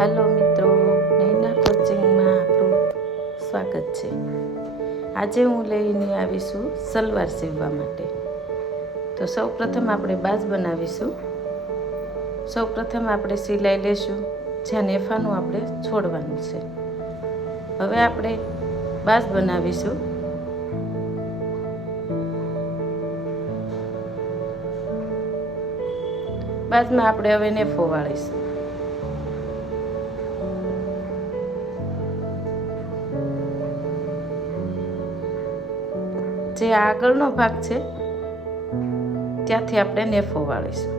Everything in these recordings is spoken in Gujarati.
હાલો મિત્રો, નૈના કોચિંગમાં આપણું સ્વાગત છે. આજે હું લઈને આવીશું સલવાર સીવવા માટે. તો સૌપ્રથમ આપણે બાજ બનાવીશું. સૌપ્રથમ આપણે સિલાઈ લેશું, જ્યાં નેફાનું આપણે છોડવાનું છે. હવે આપણે બાજ બનાવીશું. બાજમાં આપણે હવે નેફો વાળીશું. જે આગળનો ભાગ છે ત્યાંથી આપણે નેફો વાળીશું.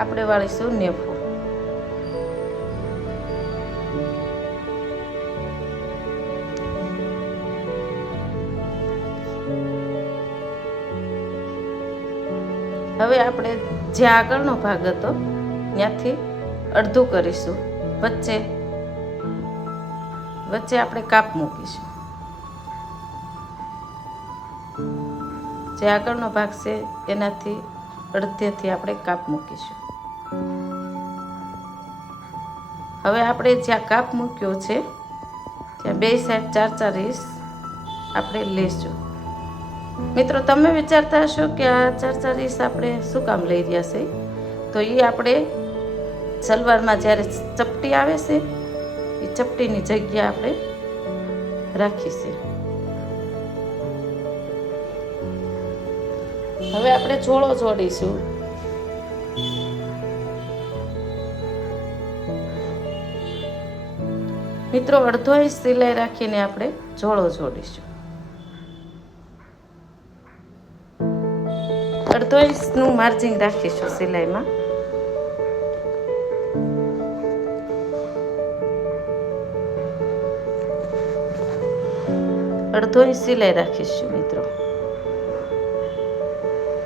આપણે વાળીશું નેફો. હવે આપણે જે આગળનો ભાગ હતો ત્યાંથી અડધું કરીશું. વચ્ચે આપણે કાપ મૂકીશું. જે આગળનો ભાગ છે એનાથી અડધેથી આપણે કાપ મૂકીશું. હવે આપણે જ્યાં કાપ મૂક્યો છે ત્યાં બે સાઈડ 4-4 ઇંચ આપણે લઈશું. મિત્રો, તમે વિચારતા હશો કે આ 4-4 ઇંચ આપણે શું કામ લઈ રહ્યા છે? તો એ આપણે સલવારમાં જ્યારે ચપટી આવે છે એ ચપટીની જગ્યા આપણે રાખીશું. હવે આપણે જોડો જોડીશું. મિત્રો, અડધો ઇંચ સિલાઈ રાખીને આપણે જોડો જોડીશું. અડધો ઇંચનું માર્જિંગ રાખીશું સિલાઈમાં. અડધો ઇંચ સિલાઈ રાખીશું મિત્રો.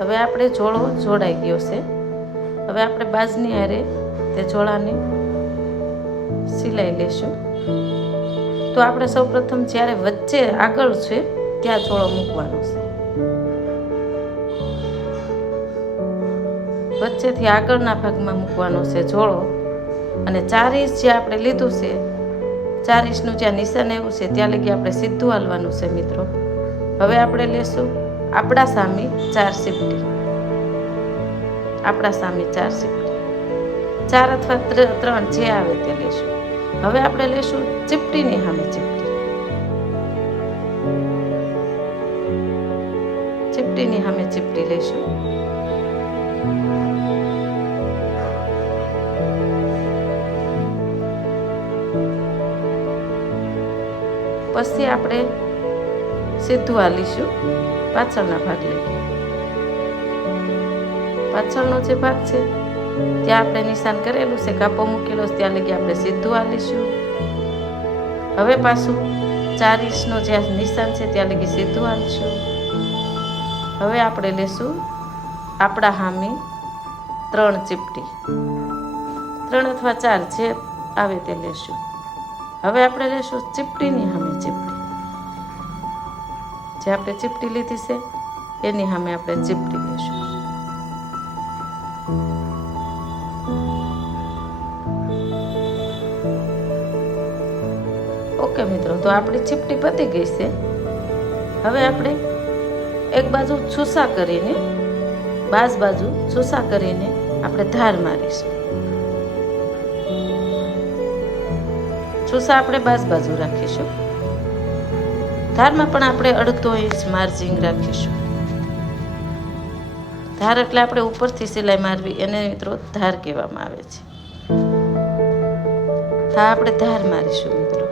હવે આપણે જોડો જોડાઈ ગયો છે. હવે આપણે બાજની હારે તે જોડાની સિલાઈ લેશું. તો આપણે સૌપ્રથમ જ્યારે વચ્ચે આગળ છે ત્યાં જોડો મૂકવાનો છે. વચ્ચેથી આગળના ભાગમાં મૂકવાનો છે જોડો. અને 4 ઇંચ જે આપણે લીધું છે, 4 ઇંચનું જ્યાં નિશાન આવ્યું છે ત્યાં લગી આપણે સીધું હાલવાનું છે મિત્રો. હવે આપણે લેશું આપણા સામી 4 સીપટી. આપણા સામી 4 સીપટી, 4 અથવા 3 જે આવે તે લેશું. હવે આપણે લેશું ચીપટીની સામે ચીપટી. ચીપટીની સામે ચીપટી લેશું. પછી આપણે સીધું હાલીશું પાછળના ભાગ લઈ. પાછળનો જે ભાગ છે ત્યાં આપણે નિશાન કરેલું છે, કાપો મૂકેલો છે, ત્યાં લગી આપણે સીધું હાલીશું. હવે પાછું 4 ઇંચનો જ્યાં નિશાન છે ત્યાં લગી સીધું હાલશું. હવે આપણે લેશું આપણા સામી 3 ચીપટી, 3 અથવા 4 જે આવે તે લેશું. હવે આપણે લેશું ચીપટીની સામે ચીપટી. જે આપણે ચીપટી લીધી છે એની સામે આપણે ચીપટી લેશું. ઓકે મિત્રો, તો આપણી ચીપટી પતી ગઈ છે. હવે આપણે એક બાજુ છૂસા કરીને, બાજુ છૂસા કરીને આપણે ધાર મારીશું. છૂસા આપણે બાજુ રાખીશું. ધારમાં પણ આપણે અડધો ઇંચ માર્જિંગ રાખીશું. ધાર એટલે આપણે ઉપરથી સિલાઈ મારવી, એને મિત્રો ધાર કહેવામાં આવે છે. હા, આપણે ધાર મારીશું મિત્રો.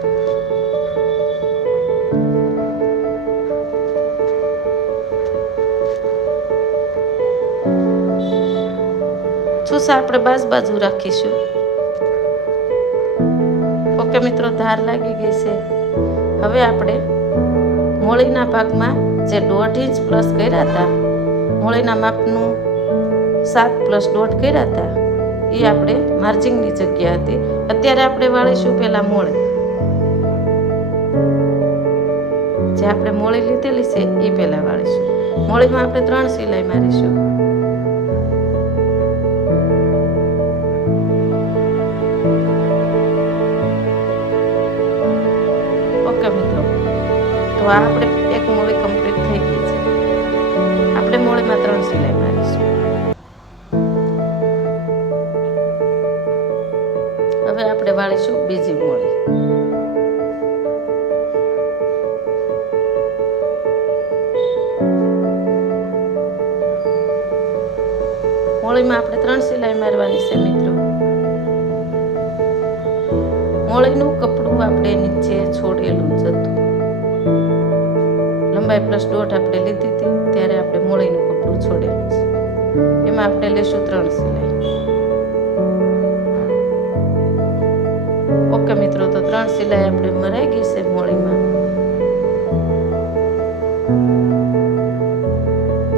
છૂસા આપણે બાજુ રાખીશું. ઓકે મિત્રો, ધાર લાગી ગઈ છે. હવે આપણે મોળીના ભાગમાં જે 1.5 ઇંચ પ્લસ કર્યા હતા, મોળીના માપનું 7 પ્લસ 1.5 કર્યા હતા, એ આપણે માર્જિંગની જગ્યા હતી. અત્યારે આપણે વાળીશું પહેલા મોળી. જે આપણે મોળી લીધેલી છે એ પહેલા વાળીશું. મોળીમાં આપણે 3 સિલાઈ મારીશું. ઓકે મિત્રો, તો આ આપણે એક મોળી કમ્પ્લીટ થઈ ગઈ છે. આપણે મોળીમાં 3 સિલાઈ મારીશું. હવે આપણે વાળીશું બીજી મોળી. મોળીમાં આપણે 3 સિલાઈ મારવાની છે મિત્રો. મોળીનું કપડું આપણે નીચે છોડેલું જ હતું. લંબાઈ પ્લસ 1.5 આપણે લીધી હતી ત્યારે આપણે મોળીનું કપડું છોડેલું છે. એમાં આપણે લેશું 3 સિલાઈ. ઓકે મિત્રો, તો 3 સિલાઈ આપણે મરાઈ ગઈ છે મોળીમાં.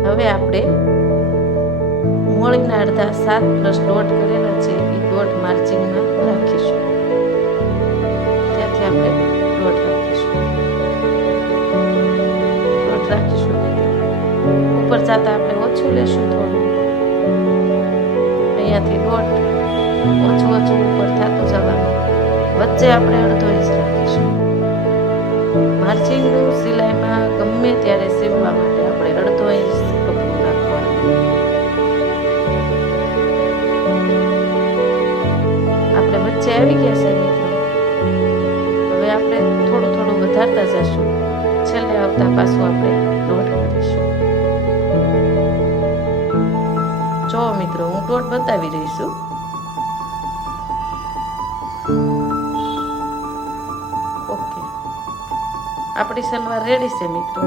હવે આપણે મોળીના અડધા 7 પ્લસ 1.5 કરેલા છે એ 1.5 માર્જિંગમાં રાખીશું. ત્યાંથી આપણે 1.5 રાખીશું. 1.5 રાખીશું. ઉપર જતા આપણે ઓછું લેશું થોડું. અહીંયાથી 1.5 ઓછું ઉપર થતું જવાનું. વચ્ચે આપણે 1.5 ઇંચ રાખીશું. માર્જિંગનું સિલાઈમાં ગમે ત્યારે સીવવા માટે આપણે 1.5 ઇંચ કપડું રાખવાનું. આપણે વચ્ચે આવી ગયા છે મિત્રો. હવે આપણે થોડું થોડું વધારતા જશું. છેલ્લે આવતા પાછું આપણે 1.5 કરીશું. જો મિત્રો, હું 1.5 બતાવી રહી છું. ઓકે, આપણી સલવાર રેડી છે મિત્રો.